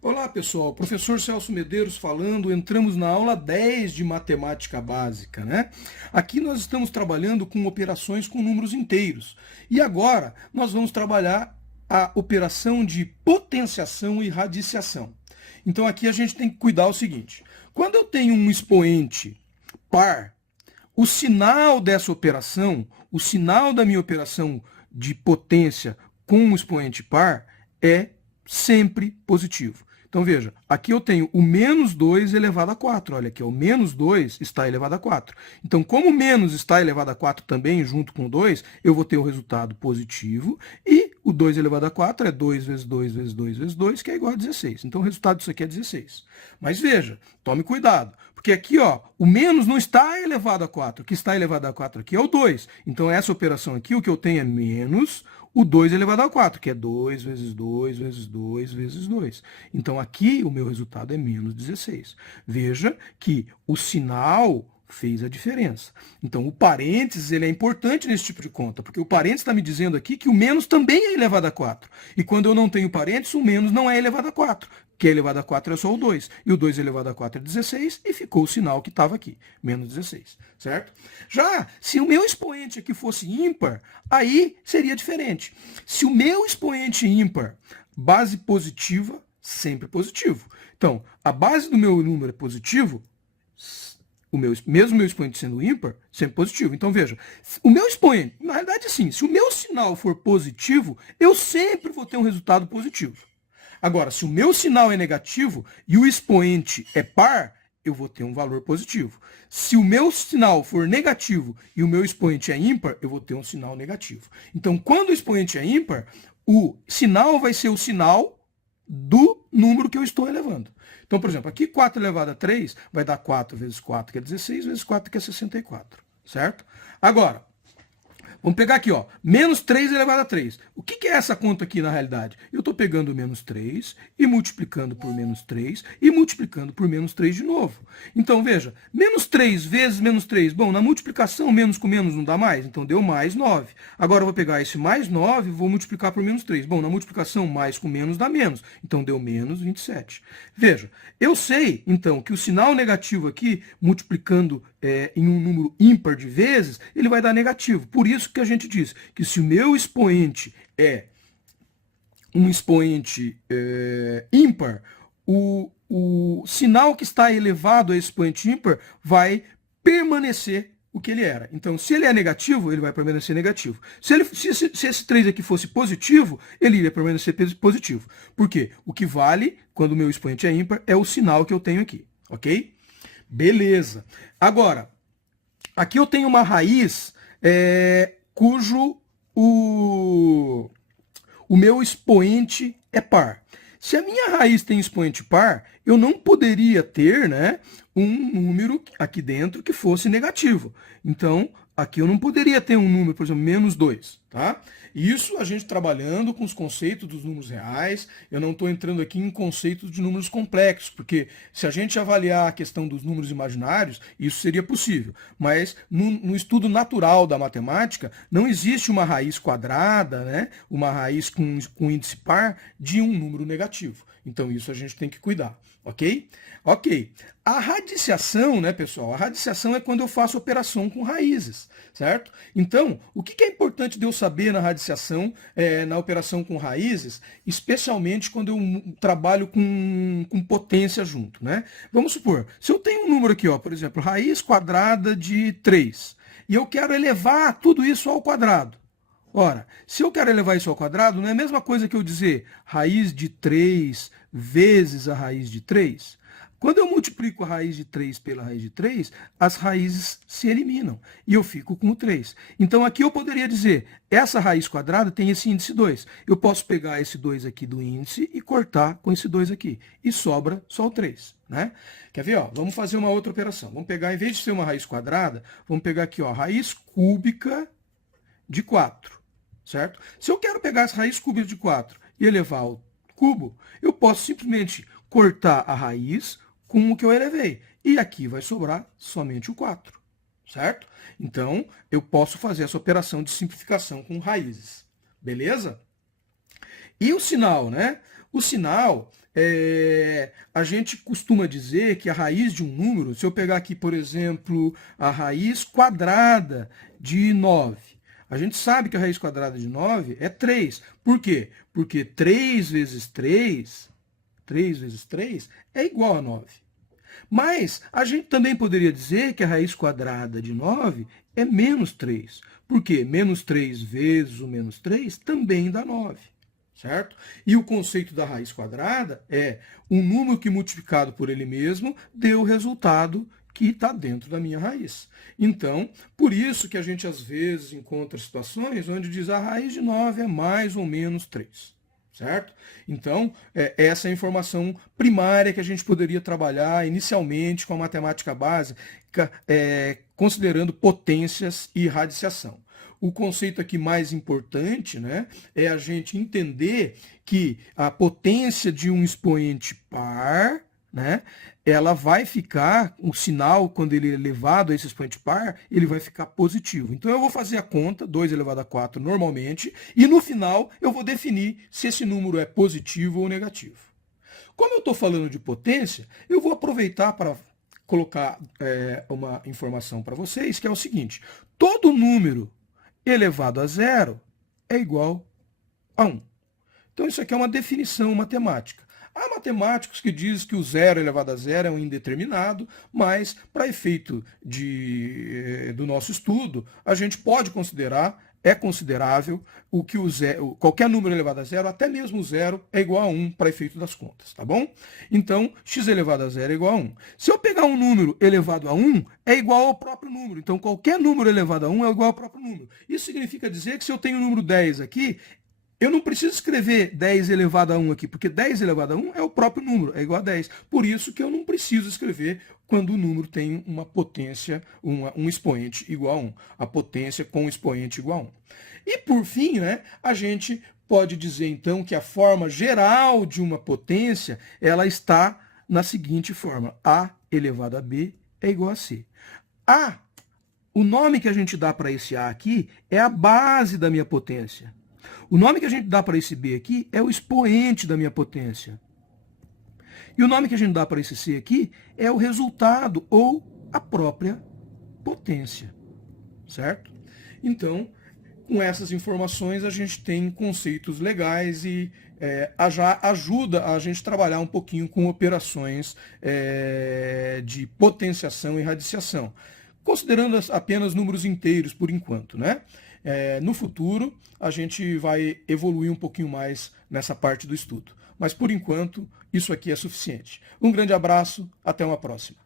Olá pessoal, professor Celso Medeiros falando, entramos na aula 10 de matemática básica, né? Aqui nós estamos trabalhando com operações com números inteiros. E agora nós vamos trabalhar a operação de potenciação e radiciação. Então aqui a gente tem que cuidar o seguinte, quando eu tenho um expoente par, o sinal dessa operação, o sinal da minha operação de potência com um expoente par é sempre positivo. Então veja, aqui eu tenho o menos 2 elevado a 4. Olha aqui, o menos 2 está elevado a 4. Então, como o menos está elevado a 4 também, junto com o 2, eu vou ter o resultado positivo. E o 2 elevado a 4 é 2 vezes 2 vezes 2 vezes 2, que é igual a 16. Então, o resultado disso aqui é 16. Mas veja, tome cuidado. Porque aqui, ó, o menos não está elevado a 4. O que está elevado a 4 aqui é o 2. Então, essa operação aqui, o que eu tenho é menos o 2 elevado a 4, que é 2 vezes 2 vezes 2 vezes 2. Então, aqui o meu resultado é menos 16. Veja que o sinal fez a diferença. Então, o parênteses ele é importante nesse tipo de conta, porque o parênteses está me dizendo aqui que o menos também é elevado a 4. E quando eu não tenho parênteses, o menos não é elevado a 4. Que é elevado a 4 é só o 2. E o 2 elevado a 4 é 16, e ficou o sinal que estava aqui, menos 16, certo? Já, se o meu expoente aqui fosse ímpar, aí seria diferente. Se o meu expoente ímpar, base positiva, sempre positivo. Então, a base do meu número é positivo, mesmo o meu expoente sendo ímpar, sempre positivo. Então, veja, o meu expoente, na realidade, sim, se o meu sinal for positivo, eu sempre vou ter um resultado positivo. Agora, se o meu sinal é negativo e o expoente é par, eu vou ter um valor positivo. Se o meu sinal for negativo e o meu expoente é ímpar, eu vou ter um sinal negativo. Então, quando o expoente é ímpar, o sinal vai ser o sinal do número que eu estou elevando. Então, por exemplo, aqui 4 elevado a 3 vai dar 4 vezes 4, que é 16, vezes 4, que é 64, certo? Agora, vamos pegar aqui, ó, menos 3 elevado a 3. O que é essa conta aqui na realidade? Eu estou pegando menos 3 e multiplicando por menos 3 e multiplicando por menos 3 de novo. Então, veja, menos 3 vezes menos 3. Bom, na multiplicação, menos com menos não dá mais, então deu mais 9. Agora eu vou pegar esse mais 9 e vou multiplicar por menos 3. Bom, na multiplicação, mais com menos dá menos, então deu menos 27. Veja, eu sei, então, que o sinal negativo aqui, multiplicando em um número ímpar de vezes, ele vai dar negativo. Por isso que a gente diz que se o meu expoente é um expoente ímpar, o sinal que está elevado a esse expoente ímpar vai permanecer o que ele era. Então, se ele é negativo, ele vai permanecer negativo. Se esse 3 aqui fosse positivo, ele iria permanecer positivo. Por quê? O que vale, quando o meu expoente é ímpar, é o sinal que eu tenho aqui. Ok? Beleza. Agora, aqui eu tenho uma raiz cujo o meu expoente é par. Se a minha raiz tem expoente par, eu não poderia ter, né, um número aqui dentro que fosse negativo. Então, aqui eu não poderia ter um número, por exemplo, menos 2, tá? Isso a gente trabalhando com os conceitos dos números reais, eu não estou entrando aqui em conceitos de números complexos, porque se a gente avaliar a questão dos números imaginários, isso seria possível. Mas no estudo natural da matemática, não existe uma raiz quadrada, né, uma raiz com índice par de um número negativo. Então isso a gente tem que cuidar, ok? Ok. A radiciação, né, pessoal? A radiciação é quando eu faço operação com raízes, certo? Então, o que é importante de eu saber na radiciação, na operação com raízes, especialmente quando eu trabalho com potência junto, né? Vamos supor, se eu tenho um número aqui, ó, por exemplo, raiz quadrada de 3, e eu quero elevar tudo isso ao quadrado. Ora, se eu quero elevar isso ao quadrado, não é a mesma coisa que eu dizer raiz de 3 vezes a raiz de 3? Quando eu multiplico a raiz de 3 pela raiz de 3, as raízes se eliminam e eu fico com o 3. Então aqui eu poderia dizer, essa raiz quadrada tem esse índice 2. Eu posso pegar esse 2 aqui do índice e cortar com esse 2 aqui. E sobra só o 3. Né? Quer ver? Ó, vamos fazer uma outra operação. Vamos pegar, em vez de ser uma raiz quadrada, vamos pegar aqui, ó, raiz cúbica de 4. Certo? Se eu quero pegar essa raiz cúbica de 4 e elevar ao cubo, eu posso simplesmente cortar a raiz com o que eu elevei. E aqui vai sobrar somente o 4. Certo? Então, eu posso fazer essa operação de simplificação com raízes. Beleza? E o sinal, né? O sinal a gente costuma dizer que a raiz de um número, se eu pegar aqui, por exemplo, a raiz quadrada de 9, a gente sabe que a raiz quadrada de 9 é 3. Por quê? Porque 3 vezes 3 é igual a 9. Mas a gente também poderia dizer que a raiz quadrada de 9 é menos 3. Por quê? Menos 3 vezes o menos 3 também dá 9. Certo? E o conceito da raiz quadrada é um número que multiplicado por ele mesmo deu o resultado que está dentro da minha raiz. Então, por isso que a gente às vezes encontra situações onde diz a raiz de 9 é mais ou menos 3. Certo? Então, essa é a informação primária que a gente poderia trabalhar inicialmente com a matemática básica, considerando potências e radiciação. O conceito aqui mais importante, né, é a gente entender que a potência de um expoente par, né, ela vai ficar, o sinal, quando ele é elevado a esse expoente par, ele vai ficar positivo. Então eu vou fazer a conta, 2 elevado a 4 normalmente, e no final eu vou definir se esse número é positivo ou negativo. Como eu estou falando de potência, eu vou aproveitar para colocar uma informação para vocês, que é o seguinte: todo número elevado a zero é igual a 1. Então isso aqui é uma definição matemática. Há matemáticos que dizem que o zero elevado a zero é um indeterminado, mas para efeito do nosso estudo, a gente pode considerar, é considerável, qualquer número elevado a zero, até mesmo o zero, é igual a 1 para efeito das contas, tá bom? Então, x elevado a zero é igual a 1. Se eu pegar um número elevado a 1, é igual ao próprio número. Então, qualquer número elevado a 1 é igual ao próprio número. Isso significa dizer que se eu tenho o número 10 aqui, eu não preciso escrever 10 elevado a 1 aqui, porque 10 elevado a 1 é o próprio número, é igual a 10. Por isso que eu não preciso escrever quando o número tem uma potência, um expoente igual a 1. A potência com um expoente igual a 1. E por fim, né, a gente pode dizer então que a forma geral de uma potência, ela está na seguinte forma: A elevado a B é igual a C. O nome que a gente dá para esse A aqui é a base da minha potência. O nome que a gente dá para esse B aqui é o expoente da minha potência. E o nome que a gente dá para esse C aqui é o resultado ou a própria potência. Certo? Então, com essas informações, a gente tem conceitos legais e já ajuda a gente trabalhar um pouquinho com operações de potenciação e radiciação, considerando apenas números inteiros por enquanto, né? No futuro, a gente vai evoluir um pouquinho mais nessa parte do estudo. Mas, por enquanto, isso aqui é suficiente. Um grande abraço, até uma próxima.